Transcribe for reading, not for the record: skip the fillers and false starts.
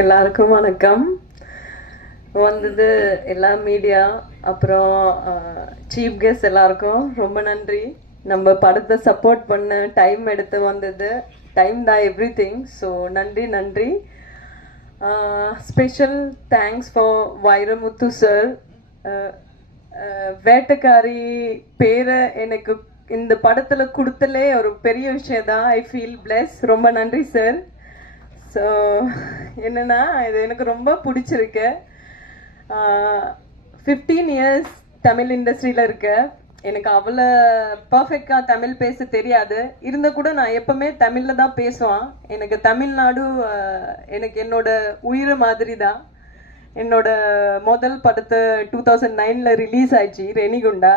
எல்லாருக்கும் வணக்கம். வந்தது எல்லா மீடியா அப்புறம் சீஃப் கெஸ்ட் எல்லாருக்கும் ரொம்ப நன்றி. நம்ம படத்தை சப்போர்ட் பண்ண டைம் எடுத்து வந்தது. டைம் தான் எவ்ரி திங். ஸோ நன்றி. Special thanks for Vairamuthu sir. வேட்டக்காரி பேரை எனக்கு இந்த படத்தில் கொடுத்தலே ஒரு பெரிய விஷயம் தான். I feel blessed. ரொம்ப நன்றி சார். ஸோ என்னென்னா இது எனக்கு ரொம்ப பிடிச்சிருக்கு. 15 இயர்ஸ் தமிழ் இண்டஸ்ட்ரியில் இருக்க எனக்கு அவ்வளோ பர்ஃபெக்டாக தமிழ் பேச தெரியாது. இருந்த கூட நான் எப்போவுமே தமிழில் தான் பேசுவேன். எனக்கு தமிழ்நாடு எனக்கு என்னோட உயிர் மாதிரி தான். என்னோட முதல் படத்தை 2009 ரிலீஸ் ஆயிடுச்சு ரெனிகுண்டா.